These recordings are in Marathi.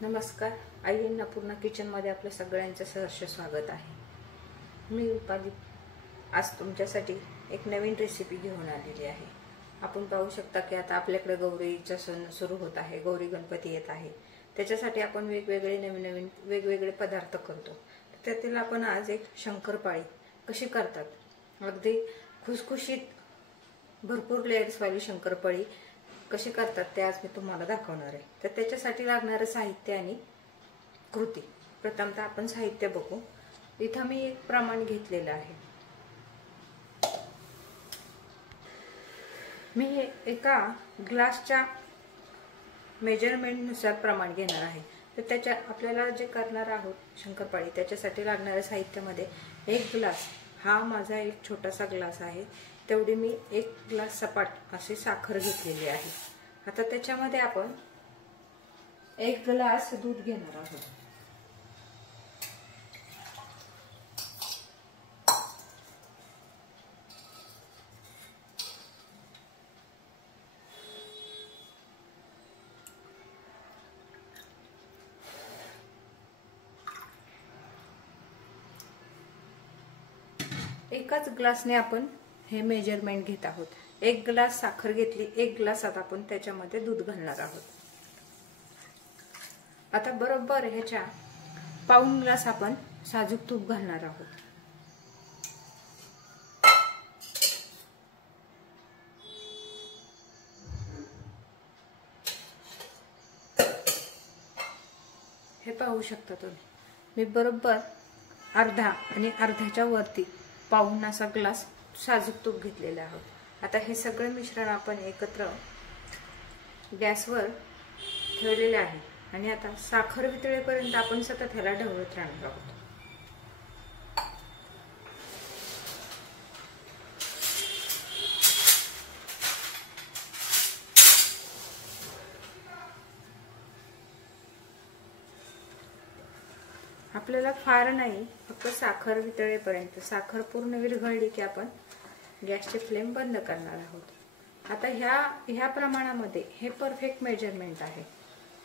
नमस्कार, आई अन्नपूर्णा किचनमध्ये आपल्या सगळ्यांचं सहर्ष स्वागत आहे। मी रुपाली आज तुमच्यासाठी एक नवीन रेसिपी घेऊन आलेली आहे। आपण पाहू शकता की आता आपल्याकडे गौरीचा सण सुरू होत आहे, गौरी गणपती येत आहे। त्याच्यासाठी आपण वेगवेगळे नवीन वेगवेगळे पदार्थ करतो। त्यातील आपण आज एक शंकरपाळी कशी करतात, अगदी खुसखुशीत भरपूर लेयर्स वाली शंकरपाळी कशी करतात ते आज मी तुम्हाला दाखवणार आहे। तर त्याच्यासाठी लागणारे साहित्य आणि कृती प्रथमतः आपण साहित्य बघू। इथं मी एक प्रमाण घेतलेलं आहे। मी एका ग्लासच्या मेजरमेंट नुसार प्रमाण घेणार आहे। तर त्याच्या आपल्याला जे करणार आहोत शंकरपाळी त्याच्यासाठी लागणाऱ्या साहित्यामध्ये एक ग्लास, हा माझा एक छोटासा ग्लास आहे, तेवढी मी एक ग्लास सपाट अशी साखर घेतलेली आहे। आता त्याच्यामध्ये आपण एक ग्लास दूध घेणार आहोत। एकाच ग्लासने आपण हे मेजरमेंट घेत आहोत। एक ग्लास साखर घेतली, एक ग्लासात आपण त्याच्यामध्ये दूध घालणार आहोत। आता बरोबर ह्याच्या पाऊण ग्लास आपण साजूक तूप घालणार आहोत। हे पाहू शकता तुम्ही, मी बरोबर अर्धा आणि अर्ध्याच्या वरती पाऊण असा ग्लास साजूक तूप घेतलेले आहोत। आता हे सगळे मिश्रण आपण एकत्र गॅसवर ठेवलेले आहे आणि आता साखर वितळेपर्यंत आपण सतत ह्याला ढवळत राहणार आहोत। आपल्याला फार नाही, फक्त साखर वितळेपर्यंत, साखर पूर्ण विरघळली की आपण गॅसची फ्लेम बंद करणार आहोत। आता ह्या प्रमाणामध्ये हे परफेक्ट मेजरमेंट आहे।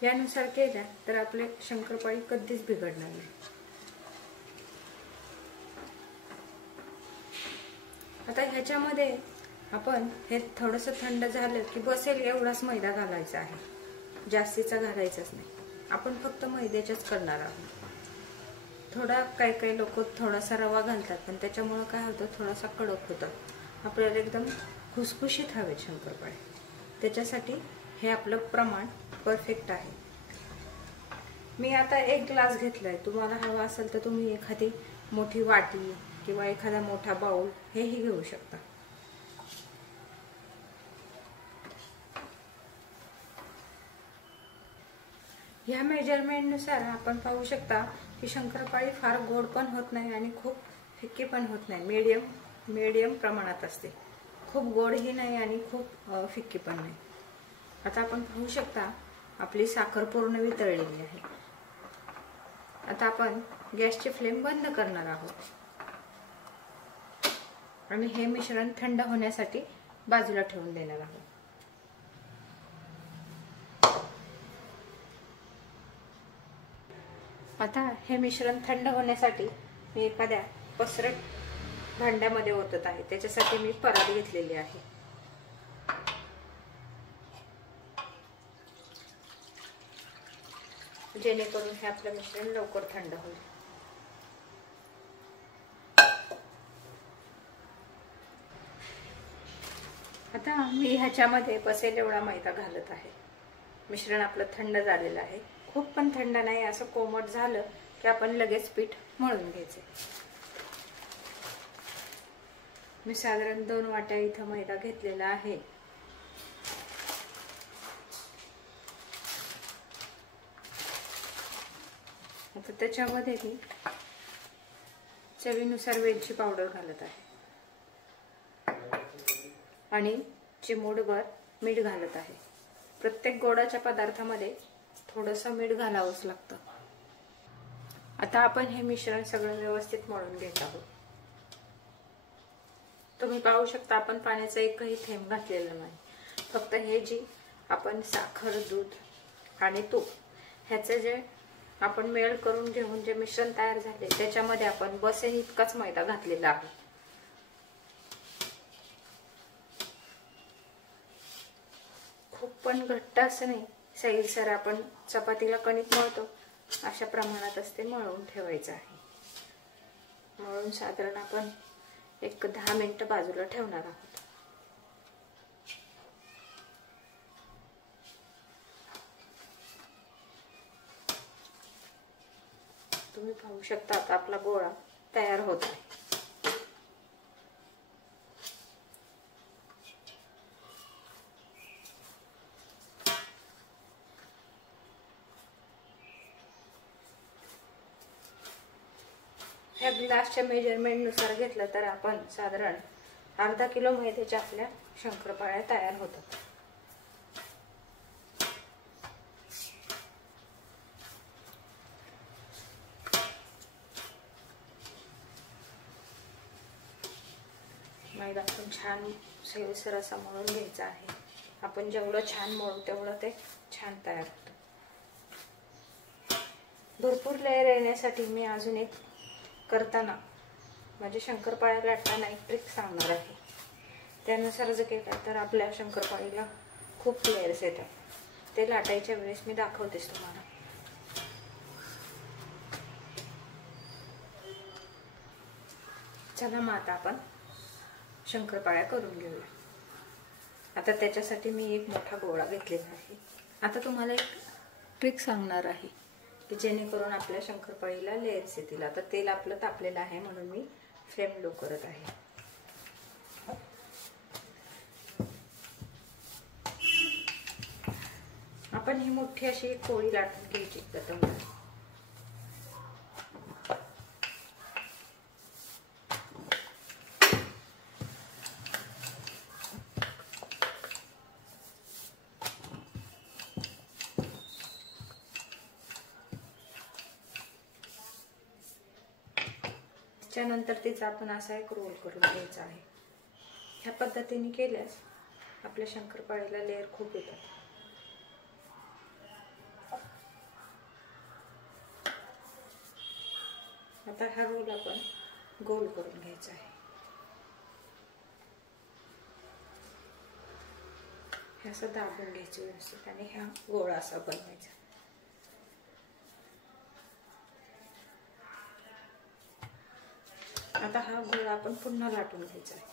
यानुसार केल्या तर आपले शंकरपाळी कधीच बिघडणार नाही। आता ह्याच्यामध्ये आपण हे थोडंसं थंड झालं की बसेल एवढाच मैदा घालायचा आहे, जास्तीचा घालायचाच नाही। आपण फक्त मैद्याच्याच करणार आहोत। थोडा काही लोक थोडासा रवा घालतात, पण त्याच्यामुळे काय होतं, थोडासा कडक होतं। आपल्याला एकदम खुसखुशीत हवे शंकरपाळी, त्याच्यासाठी हे आपलं प्रमाण परफेक्ट आहे। मी आता एक ग्लास घेतलाय, तुम्हाला हवा असेल तर तुम्ही एखादी मोठी वाटी किंवा एखादा मोठा बाउल हेही घेऊ शकता। ह्या मेजरमेंट नुसार आपण पाहू शकता की शंकरपाळी फार गोड पण होत नाही आणि खूप फिक्की पण होत नाही, मीडियम प्रमाणात असते। खूप गोडही नाही आणि खूप फिक्की पण नाही। आता आपण पाहू शकता आपली साखर पूर्ण वितळलेली आहे। आता आपण गॅसची फ्लेम बंद करणार आहोत आणि हे मिश्रण थंड होण्यासाठी बाजूला ठेवून देणार आहोत। आता हे मिश्रण थंड होण्यासाठी मी एखाद्या पसरट भांड्यामध्ये ओतत आहे। त्याच्यासाठी मी परात घेतलेली आहे। जेणेकरून हे आपलं मिश्रण लवकर थंड होईल। आता मी ह्याच्यामध्ये बसेल एवढा मैदा घालत आहे। मिश्रण आपलं थंड झालेलं आहे, खूप पण थंड नाही, असं कोमट झालं की आपण लगेच पीठ मळून घ्यायचे। मी साधारण 2 वाट्या इथं मैदा घेतलेला आहे। आता त्याच्यामध्ये मी चवीनुसार वेलची पावडर घालत आहे आणि चिमूटभर मीठ घालत आहे। प्रत्येक गोडाच्या पदार्थामध्ये थोडंसं मीठ घालावंच लागतं। आता आपण हे मिश्रण सगळं व्यवस्थित मळून घेत आहोत। तुम्ही पाहू शकता आपण पाण्याचा एकही थेंब घातलेला नाही, फक्त हे जी आपण साखर, दूध आणि तूप ह्याचे जे आपण मेल्ट करून घेऊन जे मिश्रण तयार झाले त्याच्यामध्ये आपण बसेन इतकाच मैदा घातलेला आहे. खूप पण घट्ट असं नाही, सैलसर आपण चपातीला कणिक मळतो अशा प्रमाणातच ते मळून ठेवायचं आहे. मळून साधारण आपण एक 10 मिनिटं बाजूला ठेवणार आहोत. तुम्ही पाहू शकता आता आपला गोळा तयार होत आहे. ह्या ग्लासच्या मेजरमेंट नुसार घेतलं तर आपण साधारण अर्धा किलो मैद्याच्या आपल्या शंकरपाळ्या तयार होतात. मैदा आपण छान सैलसर असा मळून घ्यायचा आहे. आपण जेवढं छान मळू तेवढं ते छान तयार होतं. भरपूर लेयर येण्यासाठी मी अजून एक करताना म्हणजे शंकरपाळ्या लाटताना एक ट्रिक सांगणार आहे. त्यानुसार जर केलं तर आपल्या शंकरपाळीला खूप लेयर्स येतात. ते लाटायच्या वेळेस मी दाखवतेच तुम्हाला. चला मग आता आपण शंकरपाळ्या करून घेऊया. आता त्याच्यासाठी मी एक मोठा गोळा घेतलेला आहे. आता तुम्हाला एक ट्रिक सांगणार आहे की जेणेकरून आपल्या शंकरपाळीला लेयर्स येतील. आता तेल आपलं तापलेलं आहे म्हणून मी फ्लेम लो करत आहे. आपण ही मोठी अशी एक पोळी लाटून घ्यायची प्रथम. त्यानंतर तिचा आपण असा एक रोल करून घ्यायचा आहे. ह्या पद्धतीने केल्यास आपल्या शंकरपाळीला लेयर खूप येतात. आता हा रोल आपण गोल करून घ्यायचा आहे. हे असं दाबून घ्यायचं व्यवस्थित आणि हा गोळा असा बनवायचा. आता हा गोळा आपण पुन्हा लाटून घ्यायचा आहे.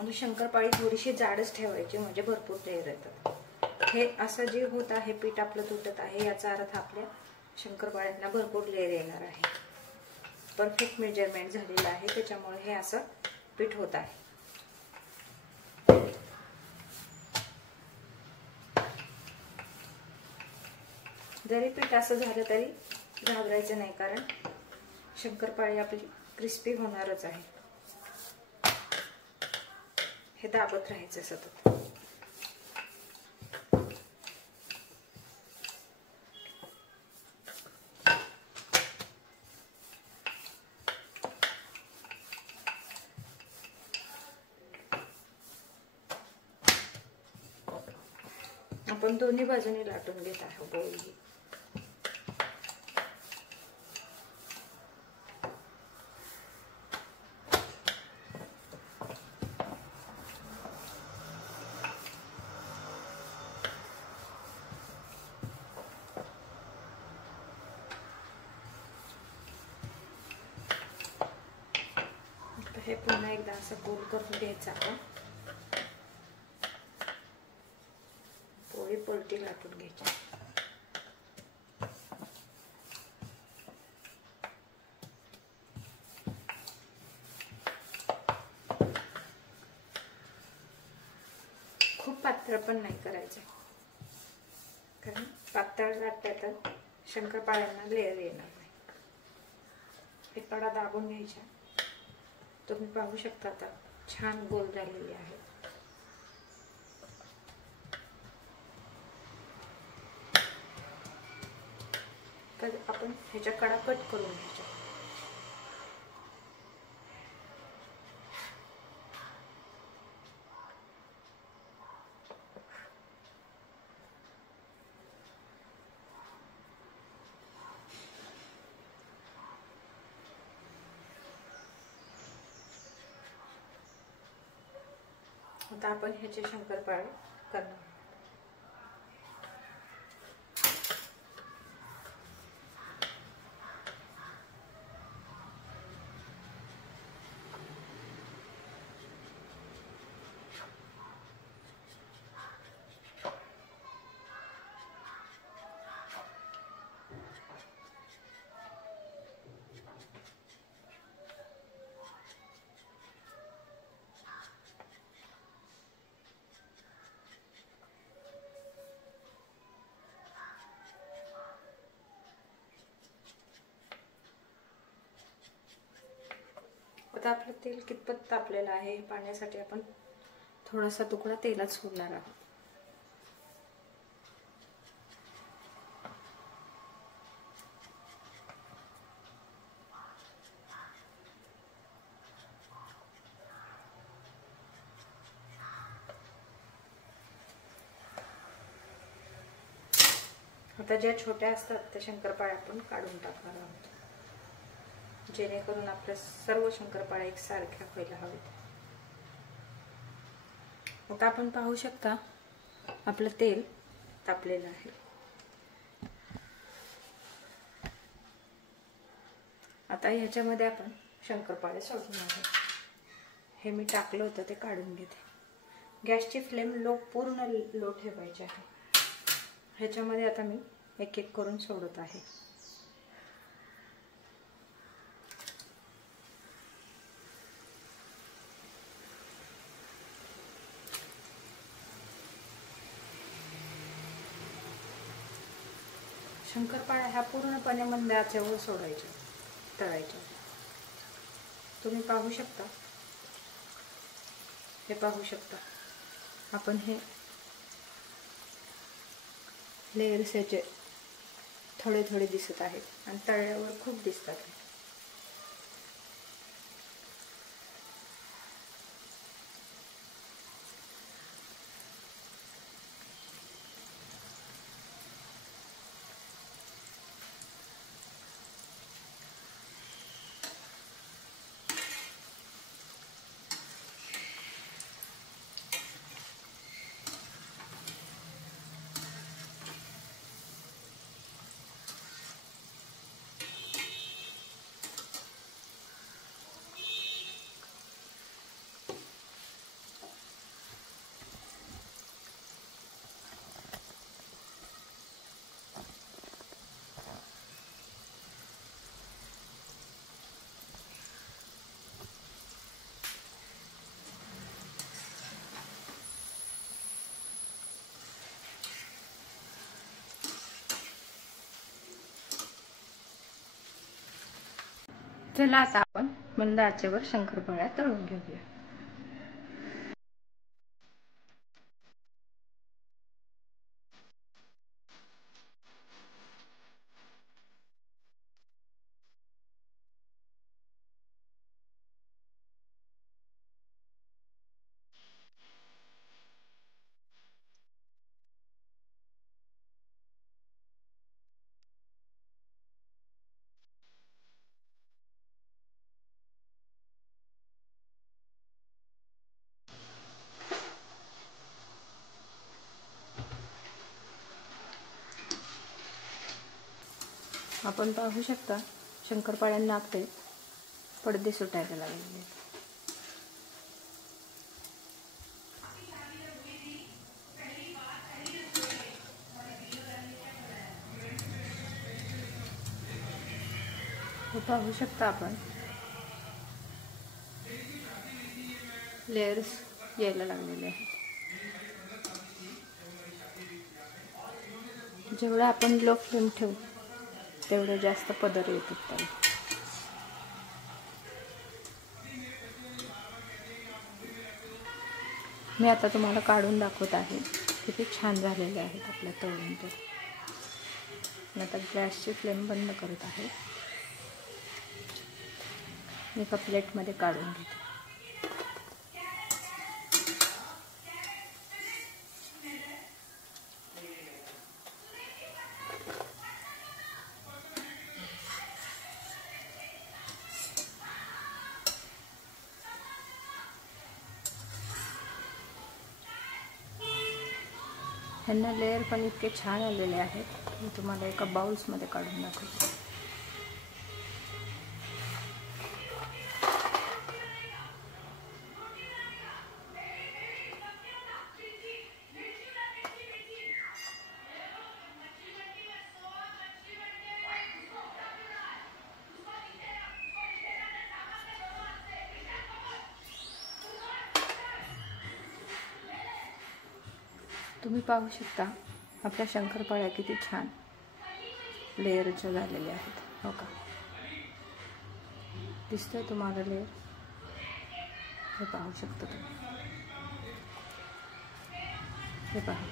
आणि शंकरपाळी थोडीशी जाडच ठेवायची म्हणजे भरपूर लेयर येतात. हे असं जे होत आहे पीठ आपलं तुटत आहे याचा अर्थ आपल्या शंकरपाळ्यांना भरपूर लेयर येणार आहे. परफेक्ट मेजरमेंट झालेलं आहे त्याच्यामुळे हे असं पीठ होत आहे. जरी पीठ असं झालं तरी घाबरायचं नाही, कारण शंकरपाळी आपली क्रिस्पी होणारच आहे. हे दाबत राहायचं सतत. आपण दोन्ही बाजूने लाटून घेत आहोत पोळी. हे पुन्हा एकदा असं गोल करून घ्यायचं आपण. पोळी पलटी लाटून घ्यायची. खूप पातळ पण नाही करायचं, कारण पातळ लाटलं तर शंकरपाळ्यांना लेयर येणार नाही. हे कडा दाबून घ्यायच्या. तुम्ही पाहू शकता आता छान गोल झालेली आहे. तर आपण ह्याच्या कडा कट करून घ्यायच्या. आता आपण ह्याचे शंकरपाळे करणार. आता आपलं तेल कितपत तापलेलं आहे हे पाहण्यासाठी आपण थोडासा तुकडा तेलात सोडणार आहोत. आता ज्या छोट्या असतात त्या शंकरपाळ्या आपण काढून टाकणार आहोत, जेणेकरून आपल्या सर्व शंकरपाळ्या एकसारख्या व्हायला हवेत. आता आपण पाहू शकता आपलं तेल तापलेलं आहे. आता ह्याच्यामध्ये आपण शंकरपाळे सोडणार आहोत. हे मी टाकलं होतं ते काढून घेते. गॅसची फ्लेम पूर्ण लो ठेवायची आहे. ह्याच्यामध्ये आता मी एक एक करून सोडत आहे. शंकरपाळ्या ह्या पूर्णपणे मंद आचेवर सोडायच्या, तळायच्या. तुम्ही पाहू शकता, हे पाहू शकता आपण हे लेयर्स याचे थोडे थोडे दिसत आहेत आणि तळल्यावर खूप दिसतात. चला आता आपण मंद आचेवर शंकरपाळ्या तळून घेऊया. आपण पाहू शकता शंकरपाळ्यांना आपले पडदे सुटायला लागले. हे पाहू शकता आपण लेयर्स यायला लागलेले आहेत. जेवढं आपण लो फ्लेम ठेवू तेवढं जास्त पदर येतात त्याला. मी आता तुम्हाला काढून दाखवत आहे. किती छान झालेले आहेत आपल्या तळून ते. आता गॅसची फ्लेम बंद करत आहे. एका प्लेटमध्ये काढून घेते. ह्यांना लेअर पण इतके छान आलेले आहेत. मी तुम्हाला एका बाउल्समध्ये काढून दाखवते. तुम्ही पाहू शकता आपल्या शंकरपाळ्या किती छान लेअरच्या झालेल्या आहेत. हो का, दिसतंय तुम्हाला लेअर? हे पाहू शकता तुम्ही. हे पहा,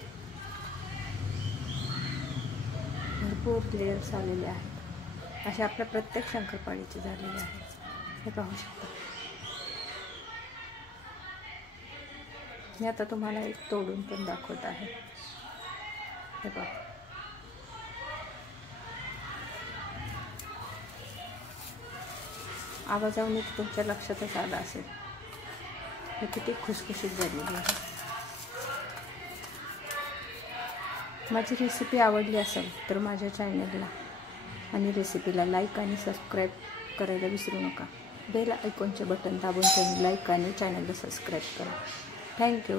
भरपूर लेअर्स आलेले आहेत. असे आपल्या प्रत्येक शंकरपाळीचे झालेले आहेत. हे पाहू शकता. मी आता तुम्हाला एक तोडून पण दाखवत आहे. हे बघा, आवाजावरून तुमच्या लक्षातच आलं असेल हे किती खुसखुशीत झालेली आहे. माझी रेसिपी आवडली असेल तर माझ्या चॅनलला आणि रेसिपीला लाईक आणि सबस्क्राईब करायला विसरू नका. बेल आयकॉनचे बटन दाबून त्यांनी लाईक आणि चॅनलला सबस्क्राईब करा. थँक्यू.